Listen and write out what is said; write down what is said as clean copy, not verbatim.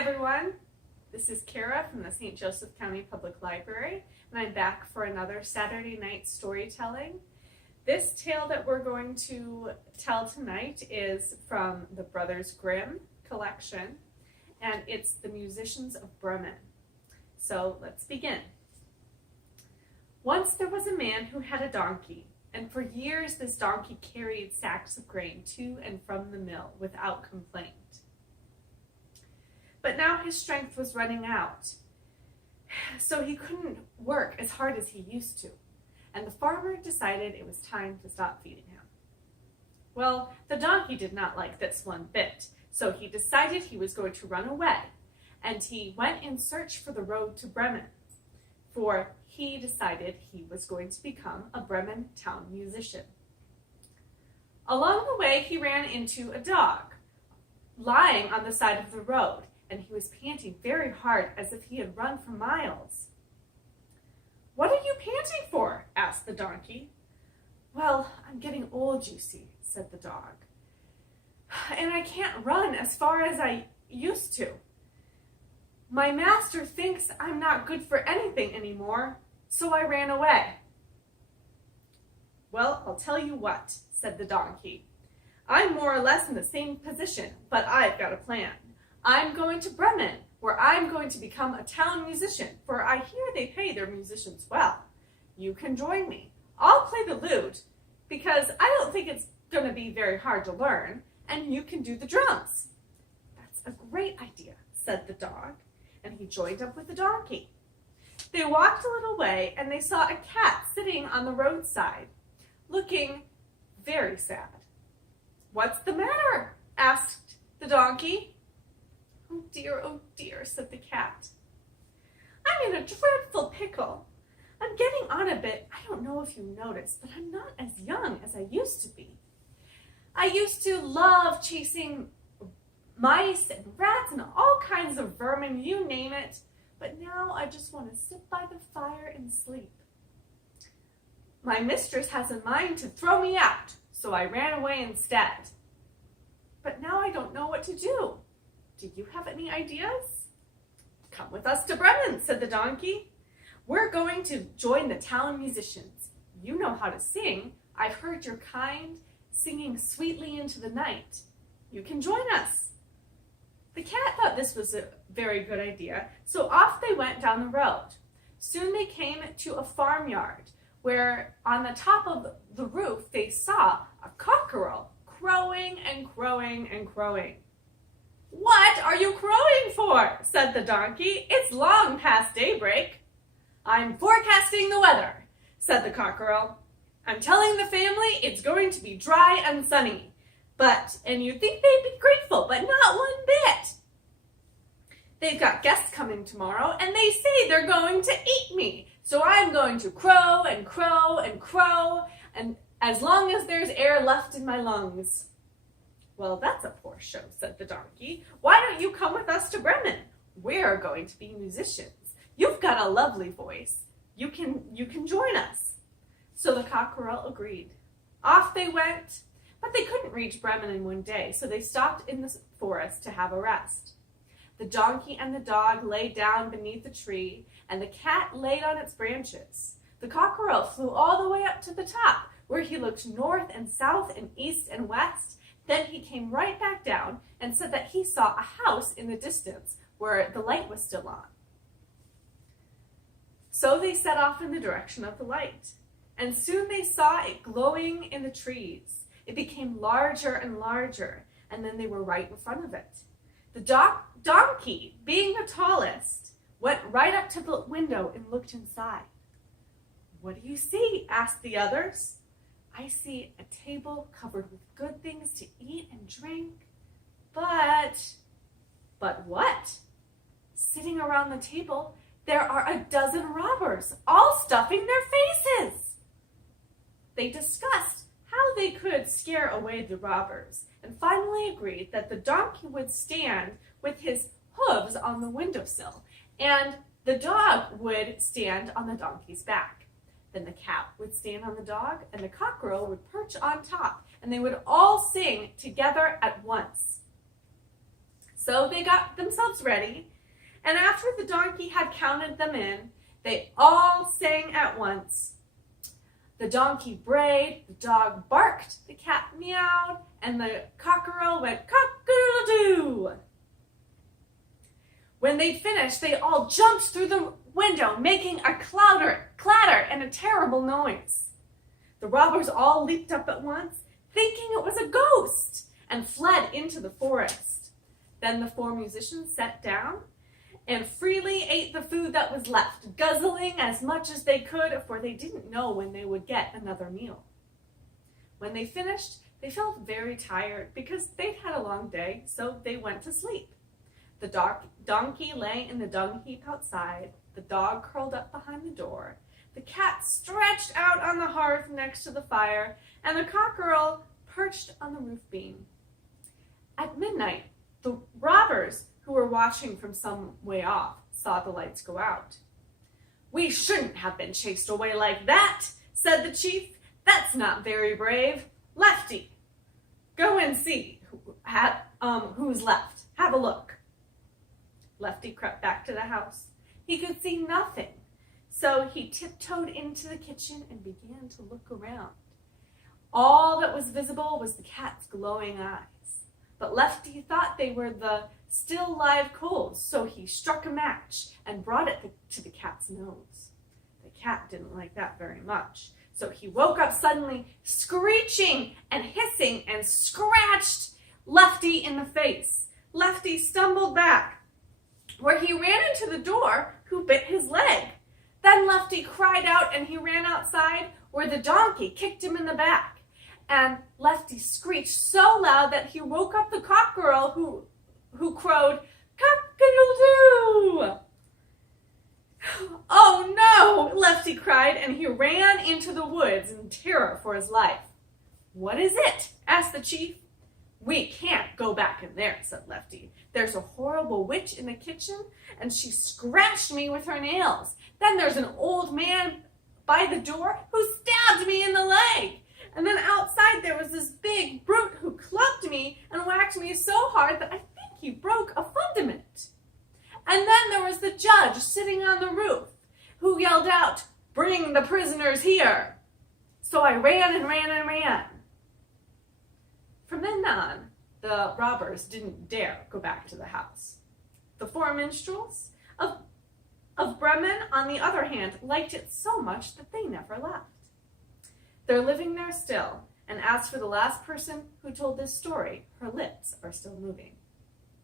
everyone. This is Kara from the St. Joseph County Public Library, and I'm back for another Saturday night storytelling. This tale that we're going to tell tonight is from the Brothers Grimm collection, and it's the Musicians of Bremen. So let's begin. Once there was a man who had a donkey, and for years this donkey carried sacks of grain to and from the mill without complaint. But now his strength was running out, so he couldn't work as hard as he used to, and the farmer decided it was time to stop feeding him. Well, the donkey did not like this one bit, so he decided he was going to run away, and he went in search for the road to Bremen, for he decided he was going to become a Bremen town musician. Along the way, he ran into a dog lying on the side of the road, and he was panting very hard as if he had run for miles. "What are you panting for?" asked the donkey. "Well, I'm getting old, you see," said the dog, "and I can't run as far as I used to. My master thinks I'm not good for anything anymore, so I ran away." "Well, I'll tell you what," said the donkey. "I'm more or less in the same position, but I've got a plan. I'm going to Bremen, where I'm going to become a town musician, for I hear they pay their musicians well. You can join me. I'll play the lute, because I don't think it's going to be very hard to learn, and you can do the drums." "That's a great idea," said the dog, and he joined up with the donkey. They walked a little way, and they saw a cat sitting on the roadside, looking very sad. "What's the matter?" asked the donkey. "Oh dear," said the cat. "I'm in a dreadful pickle. I'm getting on a bit. I don't know if you noticed, but I'm not as young as I used to be. I used to love chasing mice and rats and all kinds of vermin, you name it, but now I just want to sit by the fire and sleep. My mistress has a mind to throw me out, so I ran away instead. But now I don't know what to do. Do you have any ideas?" "Come with us to Bremen," said the donkey. "We're going to join the town musicians. You know how to sing. I've heard your kind singing sweetly into the night. You can join us." The cat thought this was a very good idea, so off they went down the road. Soon they came to a farmyard, where on the top of the roof they saw a cockerel crowing and crowing and crowing. "What are you crowing for?" said the donkey. "It's long past daybreak." "I'm forecasting the weather," said the cockerel. "I'm telling the family it's going to be dry and sunny. And you'd think they'd be grateful, but not one bit. They've got guests coming tomorrow, and they say they're going to eat me. So I'm going to crow and crow and crow, and as long as there's air left in my lungs." "Well, that's a poor show," said the donkey. "Why don't you come with us to Bremen? We're going to be musicians. You've got a lovely voice. You can join us." So the cockerel agreed. Off they went, but they couldn't reach Bremen in one day, so they stopped in the forest to have a rest. The donkey and the dog lay down beneath the tree, and the cat laid on its branches. The cockerel flew all the way up to the top, where he looked north and south and east and west. Then he came right back down and said that he saw a house in the distance where the light was still on. So they set off in the direction of the light, and soon they saw it glowing in the trees. It became larger and larger, and then they were right in front of it. The donkey, being the tallest, went right up to the window and looked inside. "What do you see?" asked the others. "I see a table covered with good things to eat and drink, but what? Sitting around the table, there are a dozen robbers, all stuffing their faces." They discussed how they could scare away the robbers, and finally agreed that the donkey would stand with his hooves on the windowsill, and the dog would stand on the donkey's back. Then the cat would stand on the dog, and the cockerel would perch on top, and they would all sing together at once. So they got themselves ready, and after the donkey had counted them in, they all sang at once. The donkey brayed, the dog barked, the cat meowed, and the cockerel went cock-a-doodle-doo. When they'd finished, they all jumped through the window, making a clatter and a terrible noise. The robbers all leaped up at once, thinking it was a ghost, and fled into the forest. Then the four musicians sat down and freely ate the food that was left, guzzling as much as they could, for they didn't know when they would get another meal. When they finished, they felt very tired because they'd had a long day, so they went to sleep. The donkey lay in the dung heap outside, the dog curled up behind the door, the cat stretched out on the hearth next to the fire, and the cockerel perched on the roof beam. At midnight, the robbers, who were watching from some way off, saw the lights go out. "We shouldn't have been chased away like that," said the chief. "That's not very brave. Lefty, go and see who's left. Have a look." Lefty crept back to the house. He could see nothing, so he tiptoed into the kitchen and began to look around. All that was visible was the cat's glowing eyes. But Lefty thought they were the still live coals, so he struck a match and brought it to the cat's nose. The cat didn't like that very much, so he woke up suddenly, screeching and hissing, and scratched Lefty in the face. Lefty stumbled back, where he ran into the door, who bit his leg. Then Lefty cried out, and he ran outside, where the donkey kicked him in the back. And Lefty screeched so loud that he woke up the cockerel, who crowed, "Cock-a-doodle-doo!" "Oh no!" Lefty cried, and he ran into the woods in terror for his life. "What is it?" asked the chief. "We can't go back in there," said Lefty. "There's a horrible witch in the kitchen, and she scratched me with her nails. Then there's an old man by the door who stabbed me in the leg. And then outside there was this big brute who clubbed me and whacked me so hard that I think he broke a fundament. And then there was the judge sitting on the roof who yelled out, 'Bring the prisoners here!' So I ran and ran and ran." From then on, the robbers didn't dare go back to the house. The four minstrels of Bremen, on the other hand, liked it so much that they never left. They're living there still, and as for the last person who told this story, her lips are still moving.